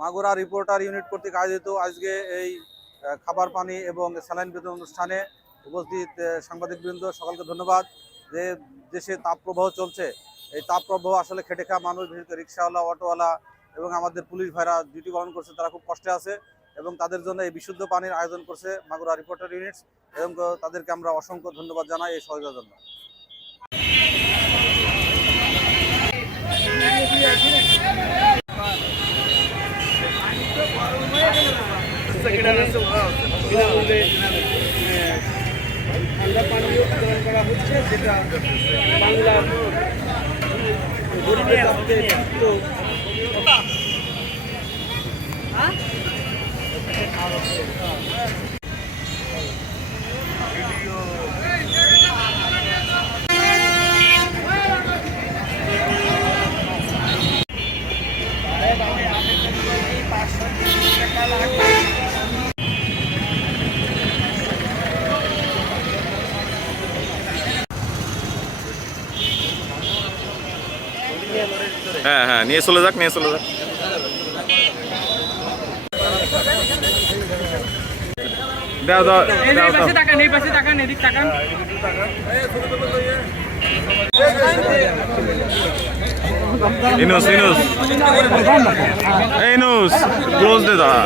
Magura reporter unit কর্তৃক আয়োজিত আজকে এই খাবার পানি এবং স্যালাইন বিতরণ অনুষ্ঠানে উপস্থিত সাংবাদিকবৃন্দ, সকলকে ধন্যবাদ। যে দেশে তাপপ্রবাহ চলছে, এই তাপপ্রবাহ আসলে খেটে খাওয়া মানুষ, বিশেষ করে রিক্সাওয়ালা, অটোওয়ালা এবং আমাদের পুলিশ ভাইরা ডিউটি পালন করছে, তারা খুব কষ্টে আছে এবং তাদের জন্য এই বিশুদ্ধ পানির আয়োজন করছে মাগুরা রিপোর্টার ইউনিটস এবং তাদেরকে আমরা অসংখ্য ধন্যবাদ জানাই এই সহযোগিতার জন্য। ঠান্ডা পানীয় বিতরণ করা হচ্ছে যেটা বাংলার গরিবের মধ্যে তো হ্যাঁ? হ্যাঁ নিয়ে চলে যাক নিয়ে চলে যাক। দাও দাও দাও দাও। তাকান এই পাশে তাকান এদিক তাকান। ইনুস ইনুস। ইনুস ক্লোজ দে দাঁড়া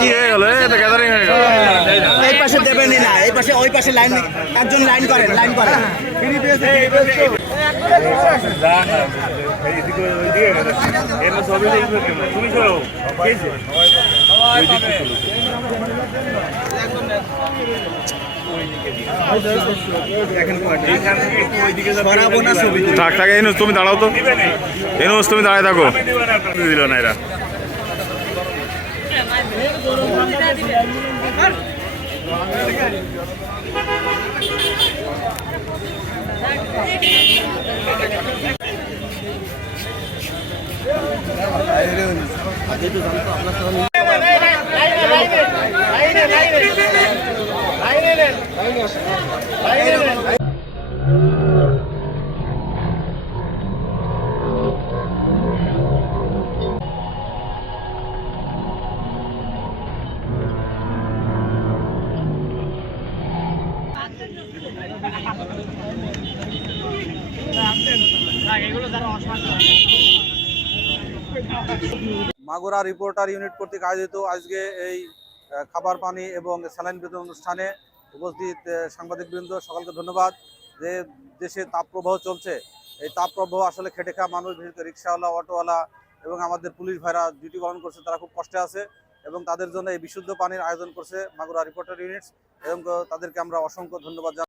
কি হয়ে গেল? এটা গ্যাদারিং হয়ে গেল এই পাশে দেবেনই না এই পাশে ওই পাশে লাইন একজন লাইন করেন লাইন করেন। থাক থাক তুমি দাঁড়াও তো। ইনুস তুমি দাঁড়ায় থাকো। দিল না এরা। লাইনে লাইনে লাইনে লাইনে লাইনে লাইনে মাগুরা রিপোর্টার ইউনিট কর্তৃক আয়োজিত আজকে এই খাবার পানি এবং স্যালাইন বিতরণ অনুষ্ঠানে উপস্থিত সাংবাদিকবৃন্দ, সকলকে ধন্যবাদ যে দেশে তাপপ্রবাহ চলছে। এই তাপপ্রবাহ আসলে খেটে খাওয়া মানুষ, বিশেষ করে রিক্সাওয়ালা, অটোওয়ালা এবং আমাদের পুলিশ ভাইরা ডিউটি পালন করছে, তারা খুব কষ্টে আছে এবং তাদের জন্য এই বিশুদ্ধ পানির আয়োজন করছে মাগুরা রিপোর্টার ইউনিটস এবং তাদেরকে আমরা অসংখ্য ধন্যবাদ